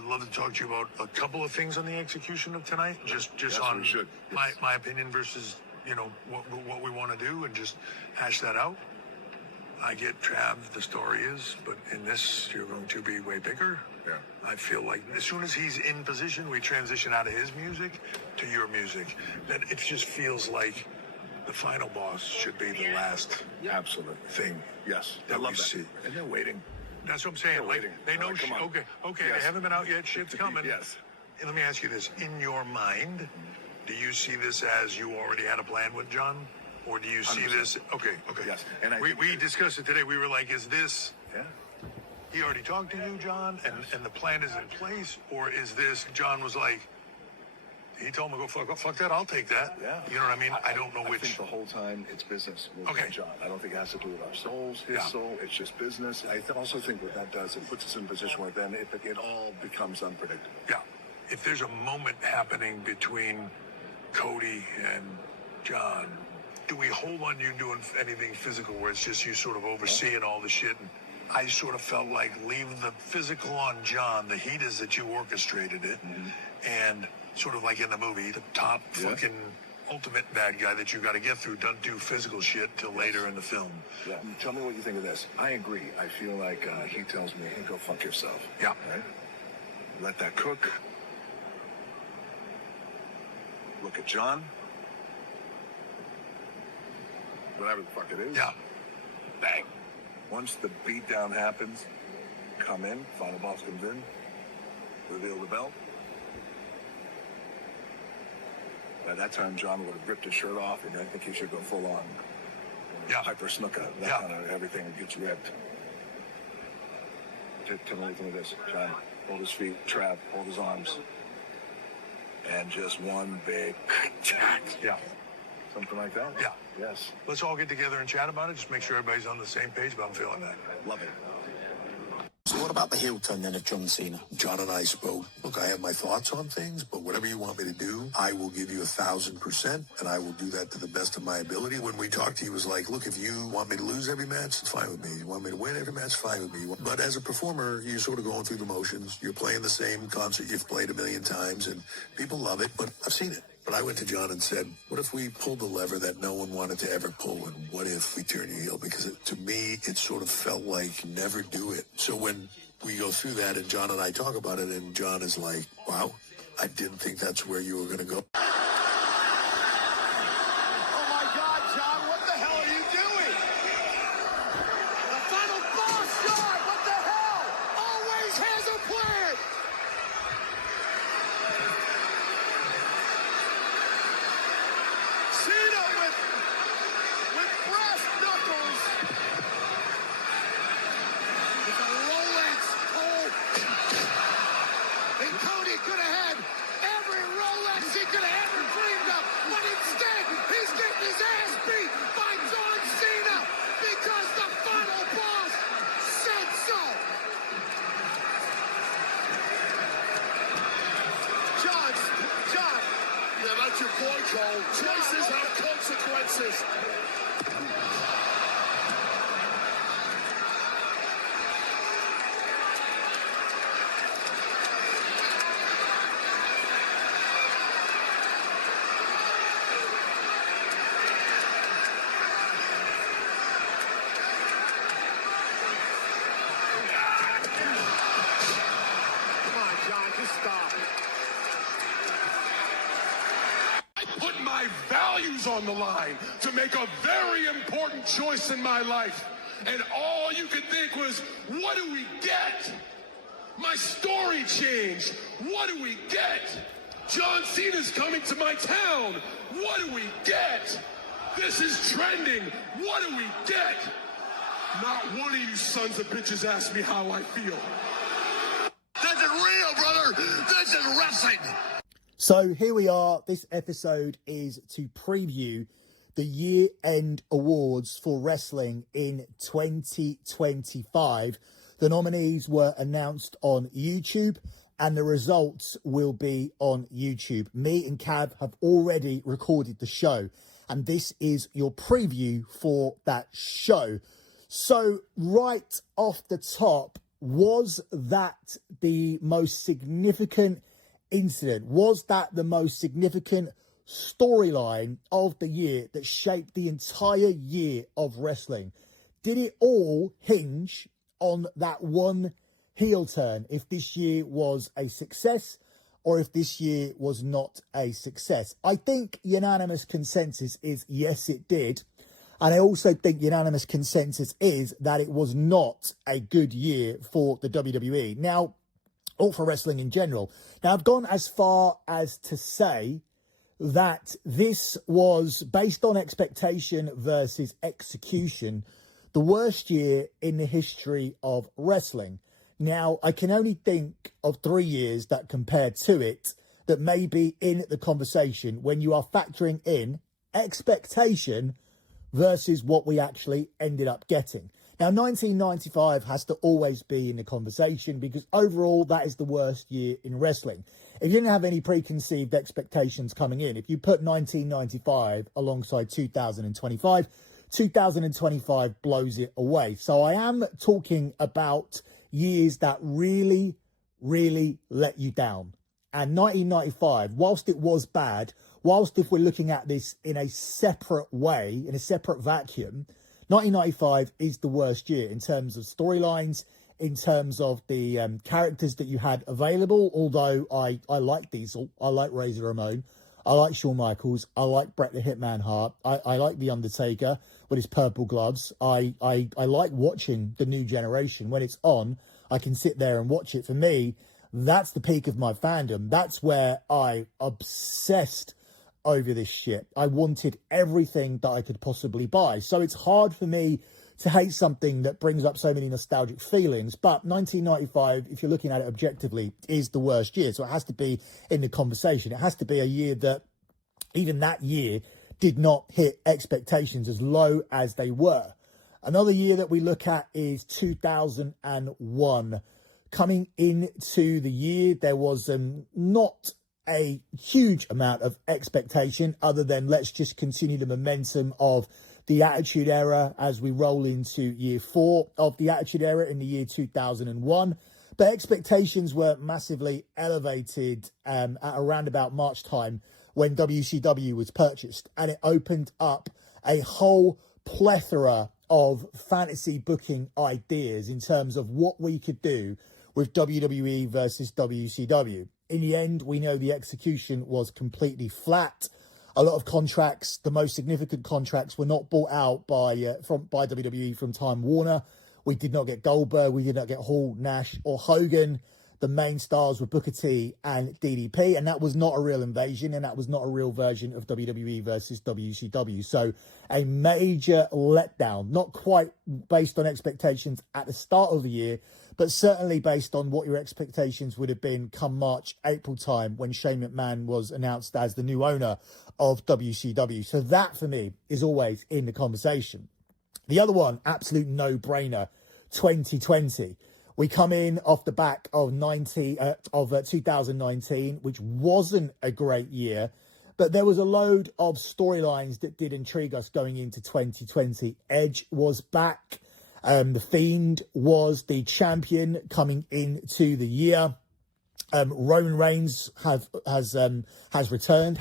I'd love to talk to you about a couple of things on the execution of tonight. Just yes, on yes. my opinion versus, you know, what we want to do, and just hash that out. I get Trav, the story is, but in this, you're going to be way bigger. Yeah. I feel like as soon as he's in position, we transition out of his music to your music. That it just feels like the final boss should be the last Absolutely. thing. Yes. That I love we that. see. And they're waiting. That's what I'm saying. They're Like waiting. they know. Like, come on. Okay. Yes. They haven't been out yet. Shit's coming. Yes. And let me ask you this: in your mind, do you see this as you already had a plan with John, or do you see 100%. this? Okay. Yes. And we discussed it today. We were like, is this? Yeah. He already talked to you, John, and the plan is in place, or is this John was like, he told him to go fuck that, I'll take that. Yeah. You know what I mean? I don't know I which. think the whole time it's business with Okay. John. I don't think it has to do with our souls, his soul. It's just business. I also think what that does, it puts us in a position where then it all becomes unpredictable. Yeah. If there's a moment happening between Cody and John, do we hold on you doing anything physical where it's just you sort of overseeing all the shit? And I sort of felt like leave the physical on John. The heat is that you orchestrated it. And sort of like in the movie, the top fucking ultimate bad guy that you got to get through doesn't do physical shit till later in the film. Yeah. Tell me what you think of this. I agree. I feel like he tells me, hey, go fuck yourself. Yeah. Right? Let that cook. Look at John. Whatever the fuck it is. Yeah. Bang. Once the beatdown happens, come in, final boss comes in, reveal the belt. By that time, John would have ripped his shirt off, and I think he should go full on. Hyper snooker, that kind of everything gets ripped. Tell me what you think of this. John, hold his feet, Trav, hold his arms. And just one big attack. Yeah. Something like that? Yeah. Yes. Let's all get together and chat about it. Just make sure everybody's on the same page, but I'm feeling that. Love it. So what about the heel turn then of John Cena? John and I spoke. Look, I have my thoughts on things, but whatever you want me to do, I will give you 1,000%, and I will do that to the best of my ability. When we talked, he was like, look, if you want me to lose every match, it's fine with me. You want me to win every match, fine with me. But as a performer, you're sort of going through the motions. You're playing the same concert you've played a million times, and people love it, but I've seen it. But I went to John and said, what if we pulled the lever that no one wanted to ever pull, and what if we turn you heel? Because to me, it sort of felt like never do it. So when we go through that and John and I talk about it, and John is like, wow, I didn't think that's where you were going to go. Oh my God, John, what the hell are you doing? The final boss, John, what the hell? Always has a plan. Cena with brass knuckles. With a Rolex. And Cody could have had every Rolex he could have ever dreamed of, but instead he's getting his ass beat by John Cena because the final boss said so. John. Yeah, that's your boy, Cole. Choices have consequences. Come on, John, just stop. I put my values on the line to make a very important choice in my life. And all you could think was, what do we get? My story changed. What do we get? John Cena's coming to my town. What do we get? This is trending. What do we get? Not one of you sons of bitches asked me how I feel. This is real, brother. This is wrestling. So here we are. This episode is to preview the year-end awards for wrestling in 2025. The nominees were announced on YouTube and the results will be on YouTube. Me and Cav have already recorded the show and this is your preview for that show. So right off the top, was that the most significant incident? Was that the most significant storyline of the year that shaped the entire year of wrestling? Did it all hinge on that one heel turn, if this year was a success or if this year was not a success? I think unanimous consensus is yes, it did. And I also think unanimous consensus is that it was not a good year for the WWE. Now, or for wrestling in general. Now, I've gone as far as to say that this was, based on expectation versus execution, the worst year in the history of wrestling. Now, I can only think of 3 years that compare to it that may be in the conversation when you are factoring in expectation versus what we actually ended up getting. Now, 1995 has to always be in the conversation because overall, that is the worst year in wrestling. If you didn't have any preconceived expectations coming in, if you put 1995 alongside 2025, 2025 blows it away. So I am talking about years that really, really let you down. And 1995, whilst it was bad, whilst if we're looking at this in a separate way, in a separate vacuum, 1995 is the worst year in terms of storylines, in terms of the characters that you had available. Although I like Diesel, I like Razor Ramon, I like Shawn Michaels, I like Bret the Hitman Hart, I like The Undertaker with his purple gloves. I like watching the New Generation. When it's on, I can sit there and watch it. For me, that's the peak of my fandom. That's where I obsessed over this shit. I wanted everything that I could possibly buy. So it's hard for me to hate something that brings up so many nostalgic feelings. But 1995, if you're looking at it objectively, is the worst year. So it has to be in the conversation. It has to be a year that, even that year, did not hit expectations as low as they were. Another year that we look at is 2001. Coming into the year, there was not a huge amount of expectation other than let's just continue the momentum of the Attitude Era as we roll into year 4 of the Attitude Era in the year 2001. But expectations were massively elevated at around about March time when WCW was purchased, and it opened up a whole plethora of fantasy booking ideas in terms of what we could do with WWE versus WCW. In the end, we know the execution was completely flat. A lot of contracts, the most significant contracts, were not bought out by WWE from Time Warner. We did not get Goldberg. We did not get Hall, Nash, or Hogan. The main stars were Booker T and DDP, and that was not a real invasion, and that was not a real version of WWE versus WCW. So a major letdown, not quite based on expectations at the start of the year, but certainly based on what your expectations would have been come March, April time when Shane McMahon was announced as the new owner of WCW. So that, for me, is always in the conversation. The other one, absolute no-brainer, 2020. We come in off the back of 2019, which wasn't a great year, but there was a load of storylines that did intrigue us going into 2020. Edge was back. The Fiend was the champion coming into the year. Roman Reigns had returned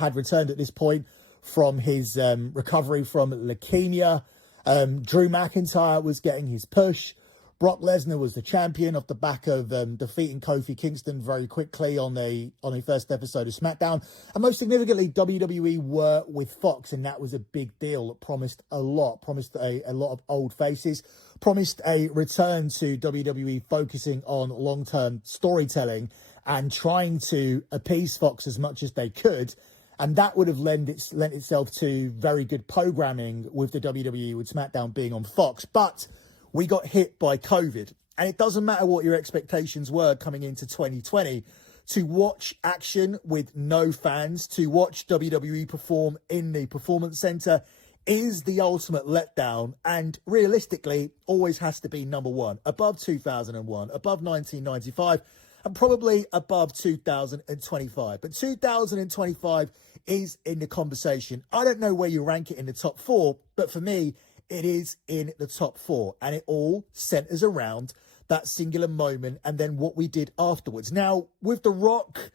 at this point from his recovery from leukemia. Drew McIntyre was getting his push. Brock Lesnar was the champion off the back of defeating Kofi Kingston very quickly on a first episode of SmackDown. And most significantly, WWE were with Fox, and that was a big deal. It promised a lot, promised a lot of old faces, promised a return to WWE focusing on long-term storytelling and trying to appease Fox as much as they could. And that would have lent itself to very good programming with the WWE, with SmackDown being on Fox. But we got hit by COVID, and it doesn't matter what your expectations were coming into 2020, to watch action with no fans, to watch WWE perform in the Performance Center is the ultimate letdown, and realistically always has to be number one, above 2001, above 1995, and probably above 2025. But 2025 is in the conversation. I don't know where you rank it in the top 4, but for me, it is in the top 4, and it all centers around that singular moment and then what we did afterwards. Now, with The Rock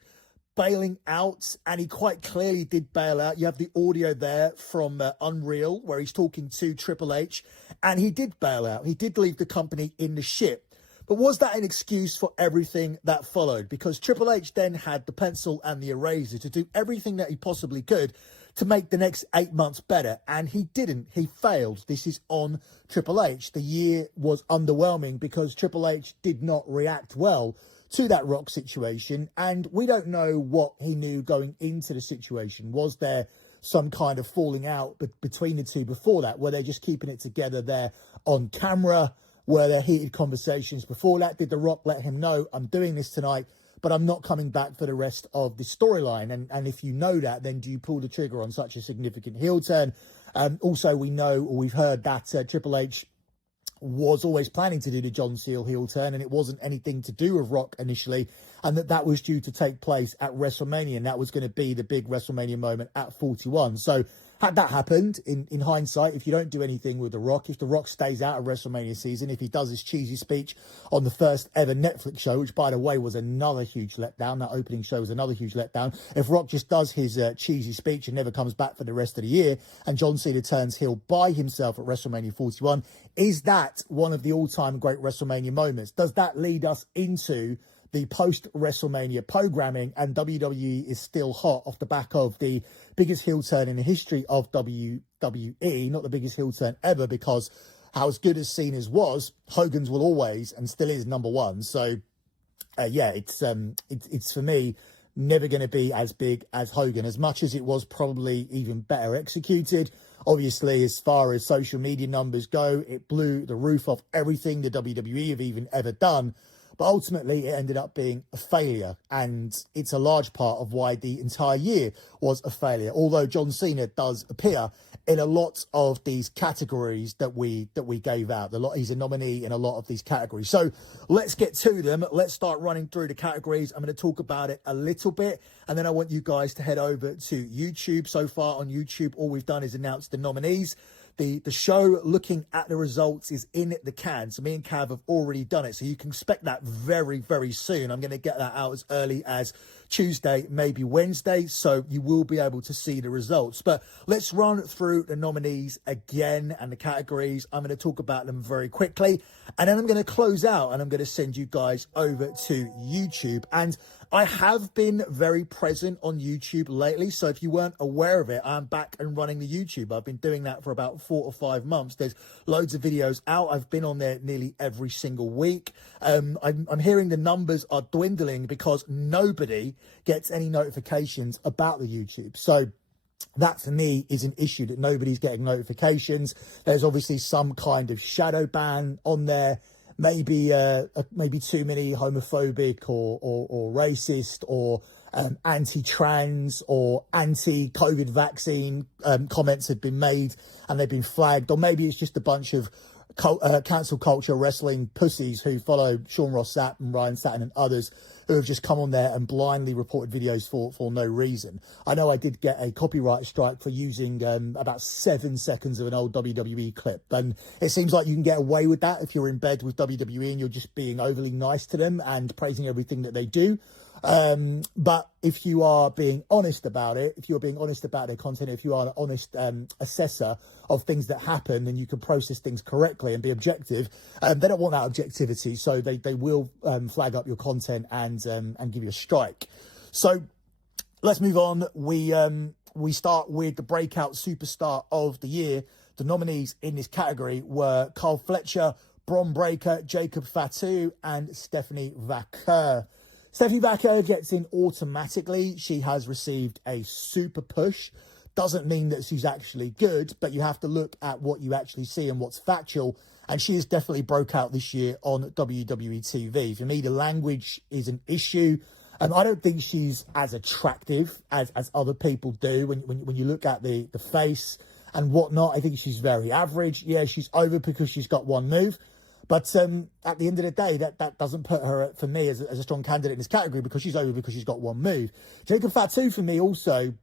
bailing out, and he quite clearly did bail out. You have the audio there from Unreal where he's talking to Triple H, and he did bail out. He did leave the company in the ship. But was that an excuse for everything that followed? Because Triple H then had the pencil and the eraser to do everything that he possibly could to make the next 8 months better. And he didn't. He failed. This is on Triple H. The year was underwhelming because Triple H did not react well to that Rock situation. And we don't know what he knew going into the situation. Was there some kind of falling out between the two before that? Were they just keeping it together there on camera? Were there heated conversations before that? Did The Rock let him know, I'm doing this tonight, but I'm not coming back for the rest of the storyline? And if you know that, then do you pull the trigger on such a significant heel turn? Also, we know, or we've heard that Triple H was always planning to do the John Cena heel turn, and it wasn't anything to do with Rock initially, and that was due to take place at WrestleMania, and that was going to be the big WrestleMania moment at 41. So had that happened, in hindsight, if you don't do anything with The Rock, if The Rock stays out of WrestleMania season, if he does his cheesy speech on the first ever Netflix show, which, by the way, was another huge letdown, that opening show was another huge letdown, if Rock just does his cheesy speech and never comes back for the rest of the year, and John Cena turns heel by himself at WrestleMania 41, is that one of the all-time great WrestleMania moments? Does that lead us into the post-WrestleMania programming, and WWE is still hot off the back of the biggest heel turn in the history of WWE, not the biggest heel turn ever, because how as good as Cena's was, Hogan's will always and still is number one. So, yeah, it's for me never going to be as big as Hogan, as much as it was probably even better executed. Obviously, as far as social media numbers go, it blew the roof off everything the WWE have even ever done. But ultimately, it ended up being a failure, and it's a large part of why the entire year was a failure. Although John Cena does appear in a lot of these categories that we gave out. He's a nominee in a lot of these categories. So let's get to them. Let's start running through the categories. I'm going to talk about it a little bit, and then I want you guys to head over to YouTube. So far on YouTube, all we've done is announce the nominees. The show looking at the results is in the can. So me and Cav have already done it. So you can expect that very, very soon. I'm going to get that out as early as Tuesday, maybe Wednesday. So you will be able to see the results. But let's run through the nominees again and the categories. I'm going to talk about them very quickly. And then I'm going to close out and I'm going to send you guys over to YouTube. And I have been very present on YouTube lately. So if you weren't aware of it, I'm back and running the YouTube. I've been doing that for about 4 or 5 months. There's loads of videos out. I've been on there nearly every single week. I'm hearing the numbers are dwindling because nobody gets any notifications about the YouTube. So that for me is an issue, that nobody's getting notifications. There's obviously some kind of shadow ban on there. Maybe too many homophobic or racist or anti-trans or anti-COVID vaccine comments have been made and they've been flagged. Or maybe it's just a bunch of cancel culture wrestling pussies who follow Sean Ross Sapp and Ryan Satin and others who have just come on there and blindly reported videos for no reason. I know I did get a copyright strike for using about 7 seconds of an old WWE clip. And it seems like you can get away with that if you're in bed with WWE and you're just being overly nice to them and praising everything that they do. But if you are being honest about it, if you're being honest about their content, if you are an honest assessor of things that happen, then you can process things correctly and be objective. They don't want that objectivity, so they will flag up your content and give you a strike. So let's move on. We start with the breakout superstar of the year. The nominees in this category were Carl Fletcher, Bron Breakker, Jacob Fatu, and Stephanie Vaquer. Stephanie Vaquer gets in automatically. She has received a super push. Doesn't mean that she's actually good, but you have to look at what you actually see and what's factual. And she has definitely broke out this year on WWE TV. For me, the language is an issue. I don't think she's as attractive as other people do. When you look at the face and whatnot, I think she's very average. Yeah, she's over because she's got one move. But at the end of the day, that doesn't put her, for me, as a strong candidate in this category because she's over because she's got one move. Jacob Fatu, for me, also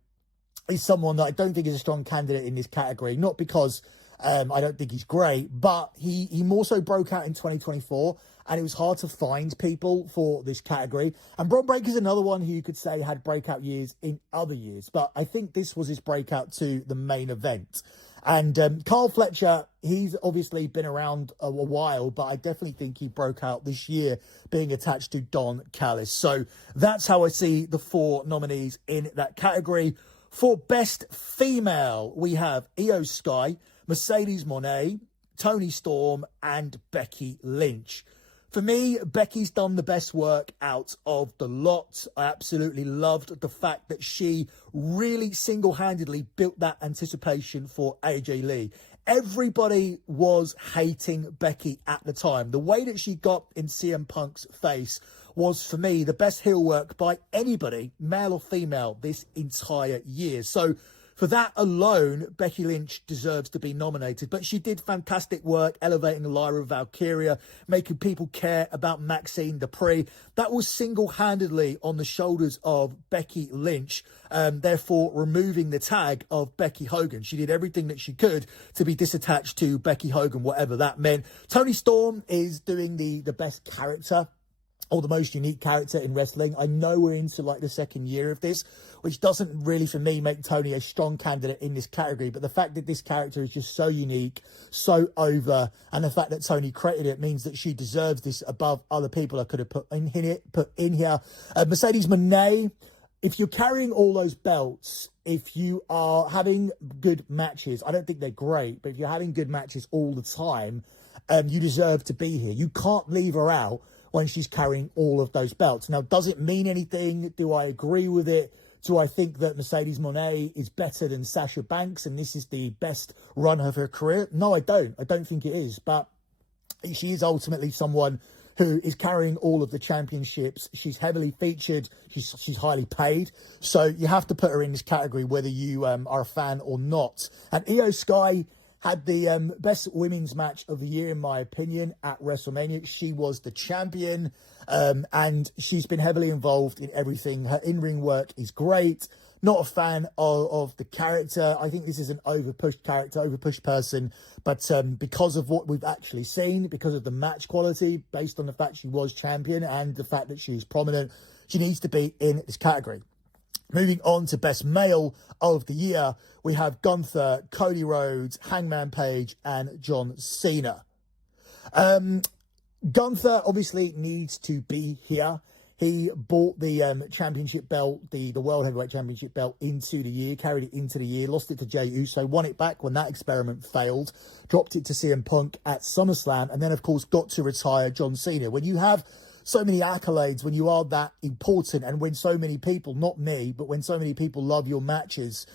is someone that I don't think is a strong candidate in this category, not because I don't think he's great, but he more so broke out in 2024, and it was hard to find people for this category. And Bron Breakker's another one who you could say had breakout years in other years, but I think this was his breakout to the main event. And Carl Fletcher, he's obviously been around a while, but I definitely think he broke out this year being attached to Don Callis. So that's how I see the 4 nominees in that category. For Best Female, we have Io Sky, Mercedes Moné, Toni Storm, and Becky Lynch. For me, Becky's done the best work out of the lot. I absolutely loved the fact that she really single-handedly built that anticipation for AJ Lee. Everybody was hating Becky at the time. The way that she got in CM Punk's face was, for me, the best heel work by anybody, male or female, this entire year. So for that alone, Becky Lynch deserves to be nominated. But she did fantastic work elevating Lyra Valkyria, making people care about Maxine Dupree. That was single-handedly on the shoulders of Becky Lynch, therefore removing the tag of Becky Hogan. She did everything that she could to be disattached to Becky Hogan, whatever that meant. Toni Storm is doing the best character, or the most unique character in wrestling. I know we're into like the second year of this, which doesn't really, for me, make Toni a strong candidate in this category. But the fact that this character is just so unique, so over, and the fact that Toni created it means that she deserves this above other people I could have put in here. Mercedes Moné, if you're carrying all those belts, if you are having good matches, I don't think they're great, but if you're having good matches all the time, you deserve to be here. You can't leave her out when she's carrying all of those belts. Now, does it mean anything? Do I agree with it? Do I think that Mercedes Moné is better than Sasha Banks and this is the best run of her career? No, I don't. I don't think it is. But she is ultimately someone who is carrying all of the championships. She's heavily featured. She's highly paid. So you have to put her in this category, whether you are a fan or not. And Io Sky had the best women's match of the year, in my opinion, at WrestleMania. She was the champion, and she's been heavily involved in everything. Her in-ring work is great. Not a fan of the character. I think this is an overpushed character, overpushed person. But because of what we've actually seen, because of the match quality, based on the fact she was champion and the fact that she's prominent, she needs to be in this category. Moving on to Best Male of the Year, we have Gunther, Cody Rhodes, Hangman Page, and John Cena. Gunther obviously needs to be here. He bought the championship belt, the World Heavyweight Championship belt into the year, carried it into the year, lost it to Jey Uso, won it back when that experiment failed, dropped it to CM Punk at SummerSlam, and then, of course, got to retire John Cena. When you have so many accolades, when you are that important, and when so many people, not me, but when so many people love your matches,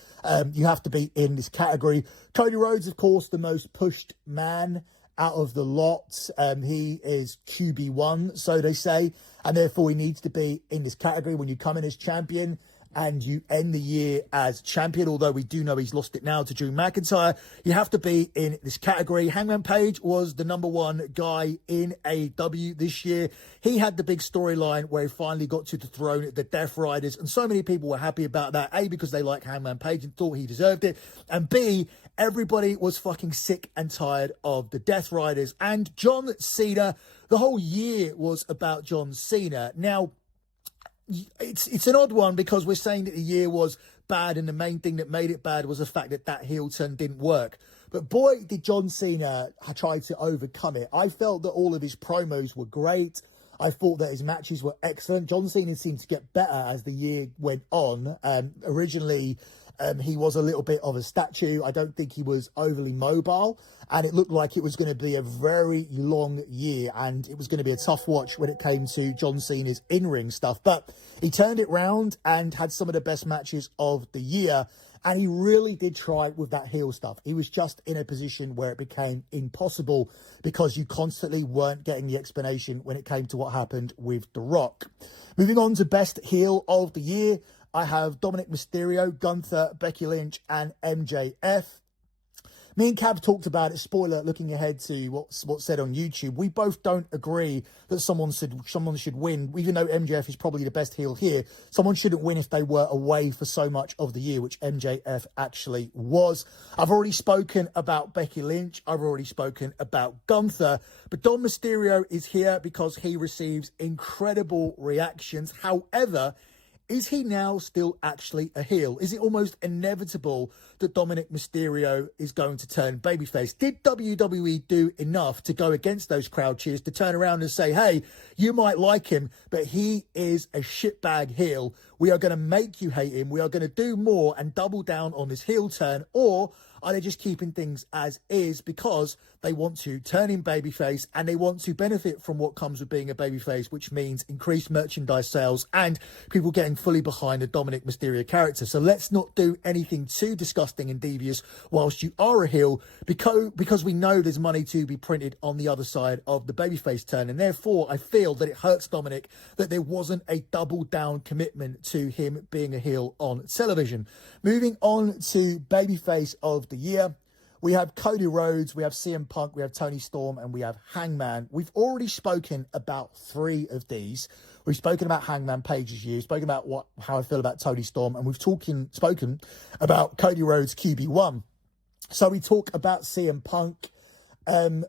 you have to be in this category. Cody Rhodes, of course, the most pushed man out of the lot. He is QB1, so they say, and therefore he needs to be in this category. When you come in as champion and you end the year as champion, although we do know he's lost it now to Drew McIntyre, you have to be in this category. Hangman Page was the #1 guy in AEW this year. He had the big storyline where he finally got to the throne, the Death Riders, and so many people were happy about that. A, because they like Hangman Page and thought he deserved it, and B, everybody was fucking sick and tired of the Death Riders. And John Cena, the whole year was about John Cena. Now, it's an odd one because we're saying that the year was bad and the main thing that made it bad was the fact that that heel turn didn't work. But boy, did John Cena try to overcome it. I felt that all of his promos were great. I thought that his matches were excellent. John Cena seemed to get better as the year went on. Originally, he was a little bit of a statue. I don't think he was overly mobile. And it looked like it was going to be a very long year. And it was going to be a tough watch when it came to John Cena's in-ring stuff. But he turned it round and had some of the best matches of the year. And he really did try with that heel stuff. He was just in a position where it became impossible because you constantly weren't getting the explanation when it came to what happened with The Rock. Moving on to best heel of the year, I have Dominic Mysterio, Gunther, Becky Lynch, and MJF. Me and Cav talked about it. Spoiler, looking ahead to what's said on YouTube. We both don't agree that someone should win, even though MJF is probably the best heel here. Someone shouldn't win if they were away for so much of the year, which MJF actually was. I've already spoken about Becky Lynch. I've already spoken about Gunther. But Dom Mysterio is here because he receives incredible reactions. However, is he now still actually a heel? Is it almost inevitable that Dominic Mysterio is going to turn babyface? Did WWE do enough to go against those crowd cheers to turn around and say, hey, you might like him, but he is a shitbag heel. We are going to make you hate him. We are going to do more and double down on this heel turn. Or are they just keeping things as is because they want to turn him babyface and they want to benefit from what comes with being a babyface, which means increased merchandise sales and people getting fully behind the Dominic Mysterio character? So let's not do anything too disgusting and devious whilst you are a heel, because we know there's money to be printed on the other side of the babyface turn. And therefore, I feel that it hurts Dominic that there wasn't a double down commitment to him being a heel on television. Moving on to babyface of the year, we have Cody Rhodes, we have CM Punk, we have Tony Storm, and we have Hangman. We've already spoken about 3 of these. We've spoken about Hangman Page's year, spoken about how I feel about Tony Storm, and we've spoken about Cody Rhodes QB1. So we talk about CM Punk.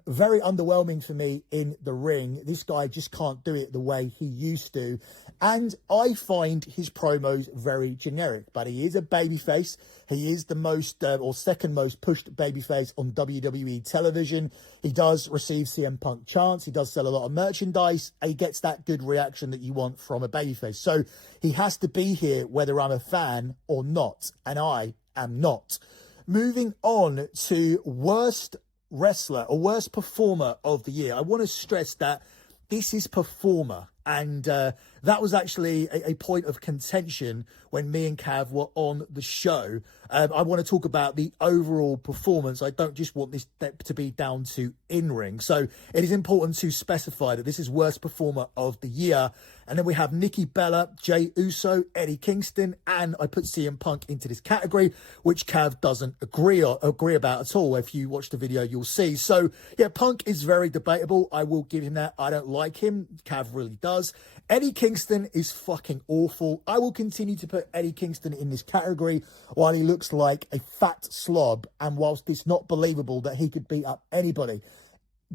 Very underwhelming for me in the ring. This guy just can't do it the way he used to. And I find his promos very generic, but he is a babyface. He is the most or second most pushed babyface on WWE television. He does receive CM Punk chants. He does sell a lot of merchandise. And he gets that good reaction that you want from a babyface. So he has to be here whether I'm a fan or not. And I am not. Moving on to worst wrestler or worst performer of the year. I want to stress that this is performer, and that was actually a point of contention when me and Cav were on the show. I want to talk about the overall performance. I don't just want this to be down to in-ring. So it is important to specify that this is worst performer of the year. And then we have Nikki Bella, Jey Uso, Eddie Kingston, and I put CM Punk into this category, which Cav doesn't agree about at all. If you watch the video, you'll see. So yeah, Punk is very debatable. I will give him that. I don't like him. Cav really does. Eddie Kingston is fucking awful. I will continue to put Eddie Kingston in this category while he looks like a fat slob, and whilst it's not believable that he could beat up anybody.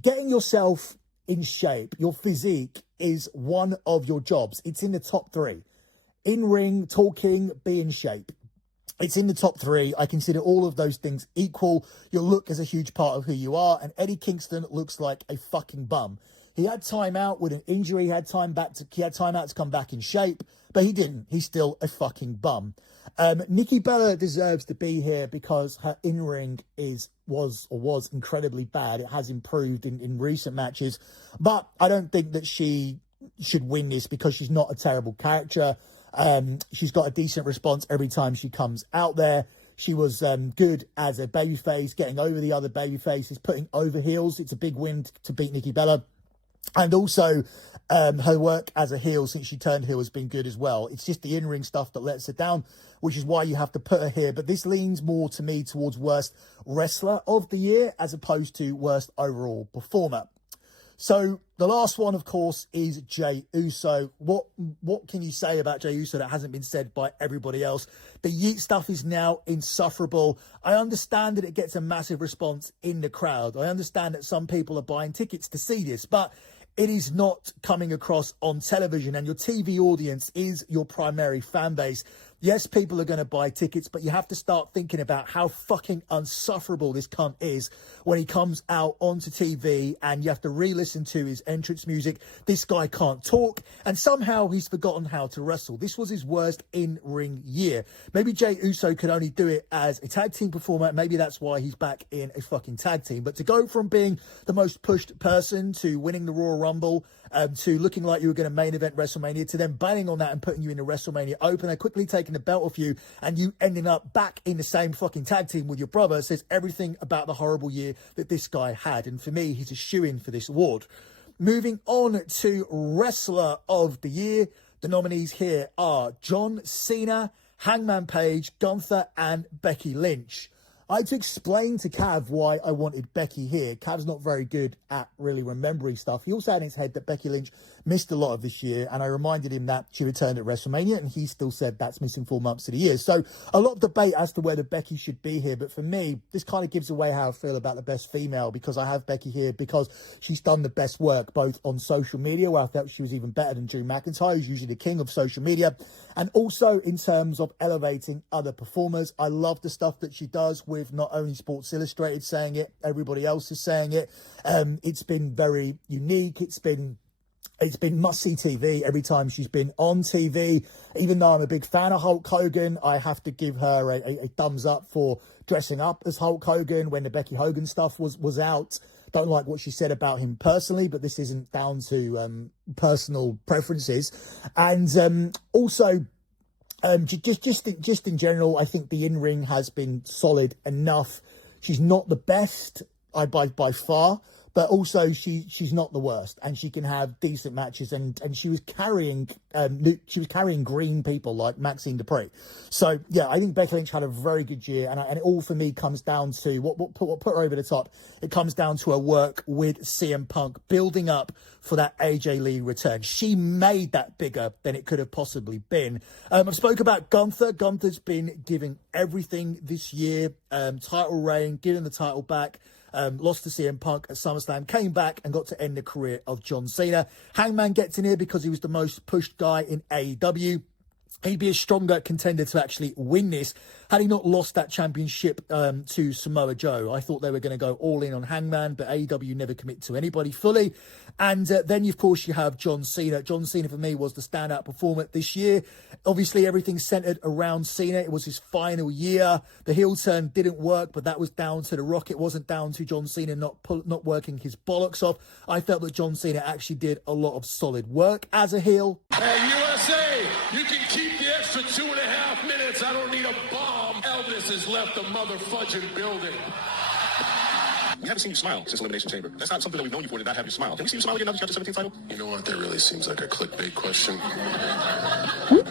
Getting yourself in shape, your physique, is one of your jobs. It's in the top 3. In ring, talking, be in shape. It's in the top 3. I consider all of those things equal. Your look is a huge part of who you are, and Eddie Kingston looks like a fucking bum. He had time out with an injury. He had time out to come back in shape, but he didn't. He's still a fucking bum. Nikki Bella deserves to be here because her in-ring was incredibly bad. It has improved in recent matches, but I don't think that she should win this because she's not a terrible character. She's got a decent response every time she comes out there. She was good as a babyface, getting over the other babyfaces, putting over heels. It's a big win to beat Nikki Bella. And also, her work as a heel since she turned heel has been good as well. It's just the in-ring stuff that lets her down, which is why you have to put her here. But this leans more to me towards worst wrestler of the year as opposed to worst overall performer. So the last one, of course, is Jey Uso. What can you say about Jey Uso that hasn't been said by everybody else? The yeet stuff is now insufferable. I understand that it gets a massive response in the crowd. I understand that some people are buying tickets to see this, but it is not coming across on television, and your TV audience is your primary fan base. Yes, people are going to buy tickets, but you have to start thinking about how fucking unsufferable this cunt is when he comes out onto TV and you have to re-listen to his entrance music. This guy can't talk, and somehow he's forgotten how to wrestle. This was his worst in-ring year. Maybe Jey Uso could only do it as a tag team performer. Maybe that's why he's back in a fucking tag team. But to go from being the most pushed person to winning the Royal Rumble, to looking like you were going to main event WrestleMania, to then banging on that and putting you in the WrestleMania opener, quickly taking the belt off you, and you ending up back in the same fucking tag team with your brother, says everything about the horrible year that this guy had. And for me, he's a shoo-in for this award. Moving on to Wrestler of the Year, the nominees here are John Cena, Hangman Page, Gunther, and Becky Lynch. I had to explain to Cav why I wanted Becky here. Cav's not very good at really remembering stuff. He also had in his head that Becky Lynch missed a lot of this year, and I reminded him that she returned at WrestleMania, and he still said that's missing 4 months of the year. So a lot of debate as to whether Becky should be here, but for me, this kind of gives away how I feel about the best female, because I have Becky here because she's done the best work, both on social media, where I felt she was even better than Drew McIntyre, who's usually the king of social media, and also in terms of elevating other performers. I love the stuff that she does with not only Sports Illustrated saying it, everybody else is saying it. It's been very unique. It's been must-see TV every time she's been on TV. Even though I'm a big fan of Hulk Hogan, I have to give her a thumbs up for dressing up as Hulk Hogan when the Becky Hogan stuff was out. Don't like what she said about him personally, but this isn't down to personal preferences. And also, just in general, I think the in-ring has been solid enough. She's not the best by far, but also she's not the worst, and she can have decent matches. And she was carrying green people like Maxine Dupree. So yeah, I think Becky Lynch had a very good year, and it all for me comes down to what put her over the top. It comes down to her work with CM Punk, building up for that AJ Lee return. She made that bigger than it could have possibly been. I've spoke about Gunther. Gunther's been giving everything this year. Title reign, giving the title back. Lost to CM Punk at SummerSlam, came back and got to end the career of John Cena. Hangman gets in here because he was the most pushed guy in AEW. He'd be a stronger contender to actually win this had he not lost that championship to Samoa Joe. I thought they were going to go all in on Hangman, but AEW never commit to anybody fully. And then, of course, you have John Cena. John Cena, for me, was the standout performer this year. Obviously, everything centered around Cena. It was his final year. The heel turn didn't work, but that was down to The Rock. It wasn't down to John Cena not working his bollocks off. I felt that John Cena actually did a lot of solid work as a heel. Hey, USA, you can keep the extra 2.5 minutes. I don't need a bomb. Elvis has left the motherfudging building. We haven't seen you smile since Elimination Chamber. That's not something that we've known you for, to not have you smile. Can we see you smile again now that you got the 17th title? You know what? That really seems like a clickbait question.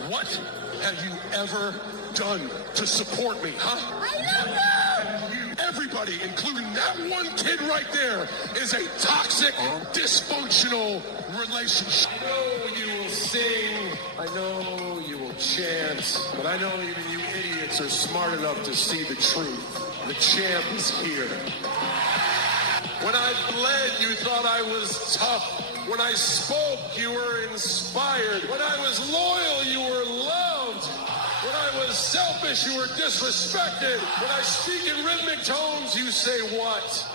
What have you ever done to support me, huh? I love you! Everybody, including that one kid right there, is a toxic, dysfunctional relationship. I know you will sing. I know you will chant. But I know even you idiots are smart enough to see the truth. The champ is here. When I bled, you thought I was tough. When I spoke, you were inspired. When I was loyal, you were loved. When I was selfish, you were disrespected. When I speak in rhythmic tones, you say what?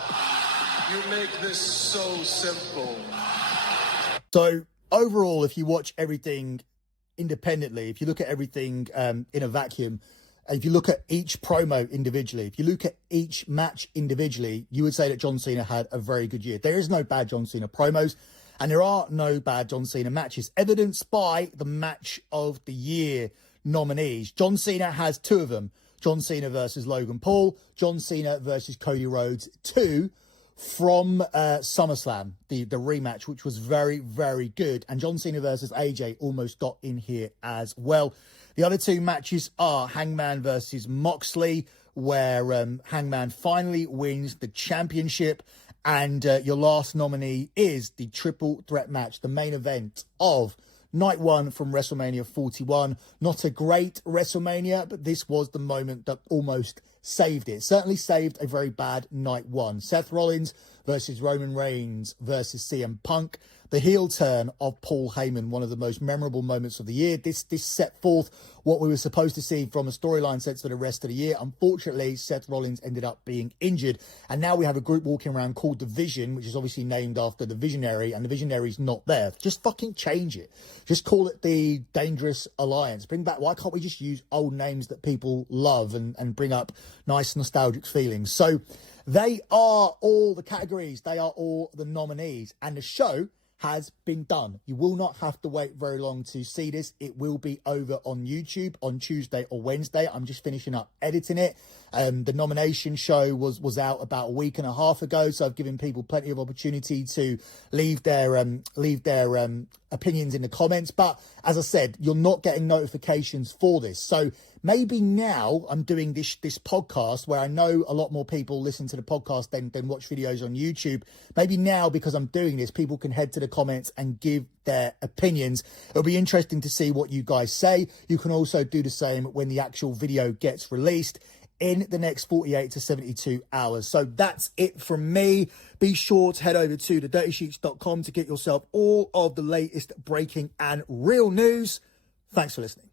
You make this so simple. So overall, if you watch everything independently, if you look at everything in a vacuum, if you look at each promo individually, if you look at each match individually, you would say that John Cena had a very good year. There is no bad John Cena promos, and there are no bad John Cena matches, evidenced by the match of the year nominees. John Cena has 2 of them. John Cena versus Logan Paul, John Cena versus Cody Rhodes 2 from SummerSlam, the rematch, which was very, very good. And John Cena versus AJ almost got in here as well. The other 2 matches are Hangman versus Moxley, where Hangman finally wins the championship. And your last nominee is the triple threat match, the main event of Night 1 from WrestleMania 41. Not a great WrestleMania, but this was the moment that almost saved it. Certainly saved a very bad Night 1. Seth Rollins versus Roman Reigns versus CM Punk. The heel turn of Paul Heyman, one of the most memorable moments of the year. This set forth what we were supposed to see from a storyline sense for the rest of the year. Unfortunately, Seth Rollins ended up being injured. And now we have a group walking around called The Vision, which is obviously named after the Visionary, and the Visionary's not there. Just fucking change it. Just call it the Dangerous Alliance. Bring back, why can't we just use old names that people love and bring up nice nostalgic feelings? So they are all the categories. They are all the nominees. And the show has been done. You will not have to wait very long to see this. It will be over on YouTube on Tuesday or Wednesday. I'm just finishing up editing it. The nomination show was out about a week and a half ago, so I've given people plenty of opportunity to leave their opinions in the comments. But as I said, you're not getting notifications for this. So maybe now I'm doing this podcast where I know a lot more people listen to the podcast than watch videos on YouTube. Maybe now, because I'm doing this, people can head to the comments and give their opinions. It'll be interesting to see what you guys say. You can also do the same when the actual video gets released in the next 48 to 72 hours. So that's it from me. Be sure to head over to thedirtysheets.com to get yourself all of the latest breaking and real news. Thanks for listening.